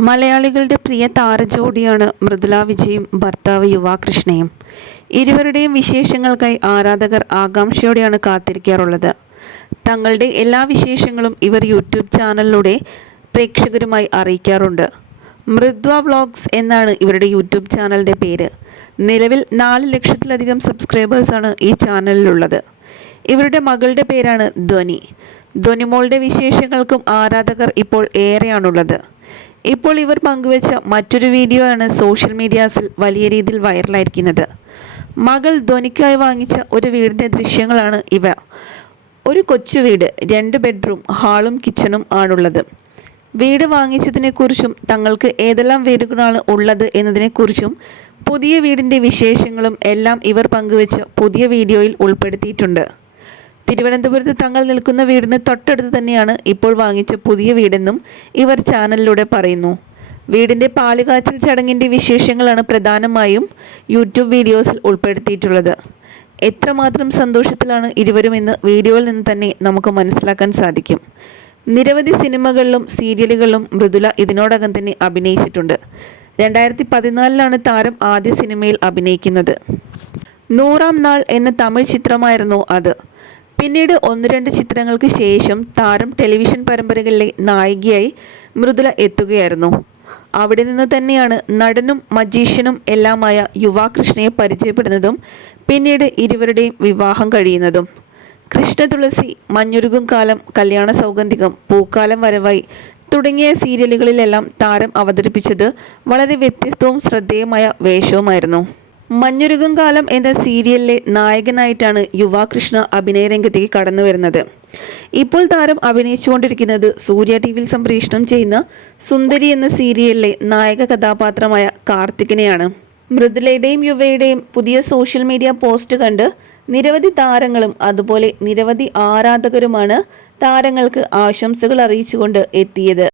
മലയാളികളുടെ പ്രിയ താരജോഡിയാണ് മൃദുല വിജയും ഭർത്താവ് യുവാകൃഷ്ണയും. ഇരുവരുടെയും വിശേഷങ്ങൾക്കായി ആരാധകർ ആകാംക്ഷയോടെയാണ് കാത്തിരിക്കാറുള്ളത്. തങ്ങളുടെ എല്ലാ വിശേഷങ്ങളും ഇവർ യൂട്യൂബ് ചാനലിലൂടെ പ്രേക്ഷകരുമായി അറിയിക്കാറുണ്ട്. മൃദ്വ വ്ളോഗ്സ് എന്നാണ് ഇവരുടെ യൂട്യൂബ് ചാനലിന്റെ പേര്. നിലവിൽ നാല് ലക്ഷത്തിലധികം സബ്സ്ക്രൈബേഴ്സാണ് ഈ ചാനലിലുള്ളത്. ഇവരുടെ മകളുടെ പേരാണ് ധ്വനി. ധ്വനിമോളുടെ വിശേഷങ്ങൾക്കും ആരാധകർ ഇപ്പോൾ ഏറെയാണുള്ളത്. ഇപ്പോൾ ഇവർ പങ്കുവച്ച മറ്റൊരു വീഡിയോ ആണ് സോഷ്യൽ മീഡിയാസിൽ വലിയ രീതിയിൽ വൈറലായിരിക്കുന്നത്. മകൾ ധ്വനിക്കായി വാങ്ങിച്ച ഒരു വീടിന്റെ ദൃശ്യങ്ങളാണ് ഇവ. ഒരു കൊച്ചു വീട് രണ്ട് ബെഡ്റൂം ഹാളും കിച്ചണും ആണുള്ളത്. വീട് വാങ്ങിച്ചതിനെക്കുറിച്ചും തങ്ങൾക്ക് ഏതെല്ലാം വീടുകളാണ് ഉള്ളത് എന്നതിനെക്കുറിച്ചും പുതിയ വീടിന്റെ വിശേഷങ്ങളും എല്ലാം ഇവർ പങ്കുവച്ച പുതിയ വീഡിയോയിൽ ഉൾപ്പെടുത്തിയിട്ടുണ്ട്. തിരുവനന്തപുരത്ത് തങ്ങൾ നിൽക്കുന്ന വീടിന് തൊട്ടടുത്ത് തന്നെയാണ് ഇപ്പോൾ വാങ്ങിച്ച പുതിയ വീടെന്നും ഇവർ ചാനലിലൂടെ പറയുന്നു. വീടിന്റെ പാലുകാച്ചൽ ചടങ്ങിന്റെ വിശേഷങ്ങളാണ് പ്രധാനമായും യൂട്യൂബ് വീഡിയോസിൽ ഉൾപ്പെടുത്തിയിട്ടുള്ളത്. എത്രമാത്രം സന്തോഷത്തിലാണ് ഇരുവരും ഇരുവരുമെന്ന് വീഡിയോയിൽ നിന്ന് തന്നെ നമുക്ക് മനസ്സിലാക്കാൻ സാധിക്കും. നിരവധി സിനിമകളിലും സീരിയലുകളിലും മൃദുല ഇതിനോടകം തന്നെ അഭിനയിച്ചിട്ടുണ്ട്. രണ്ടായിരത്തി പതിനാലിലാണ് താരം ആദ്യ സിനിമയിൽ അഭിനയിക്കുന്നത്. നൂറാം നാൾ എന്ന തമിഴ് ചിത്രമായിരുന്നു അത്. പിന്നീട് ഒന്ന് രണ്ട് ചിത്രങ്ങൾക്ക് ശേഷം താരം ടെലിവിഷൻ പരമ്പരകളിലെ നായികയായി മൃദുല എത്തുകയായിരുന്നു. അവിടെ നിന്ന് തന്നെയാണ് നടനും മജീഷ്യനും എല്ലാമായ യുവാകൃഷ്ണയെ പരിചയപ്പെടുന്നതും പിന്നീട് ഇരുവരുടെയും വിവാഹം കഴിയുന്നതും. കൃഷ്ണ തുളസി മഞ്ഞുരുകും കാലം കല്യാണ സൗഗന്ധികം പൂക്കാലം വരവായി തുടങ്ങിയ സീരിയലുകളിലെല്ലാം താരം അവതരിപ്പിച്ചത് വളരെ വ്യത്യസ്തവും ശ്രദ്ധേയമായ വേഷവുമായിരുന്നു. മഞ്ഞുരുകും കാലം എന്ന സീരിയലിലെ നായകനായിട്ടാണ് യുവാകൃഷ്ണ അഭിനയ രംഗത്തേക്ക് കടന്നു വരുന്നത്. ഇപ്പോൾ താരം അഭിനയിച്ചുകൊണ്ടിരിക്കുന്നത് സൂര്യ ടി വിയിൽ സംപ്രേഷണം ചെയ്യുന്ന സുന്ദരി എന്ന സീരിയലിലെ നായക കഥാപാത്രമായ കാർത്തികിനെയാണ്. മൃദുലയുടെയും യുവയുടെയും പുതിയ സോഷ്യൽ മീഡിയ പോസ്റ്റ് കണ്ട് നിരവധി താരങ്ങളും അതുപോലെ നിരവധി ആരാധകരുമാണ് താരങ്ങൾക്ക് ആശംസകൾ അറിയിച്ചുകൊണ്ട് എത്തിയത്.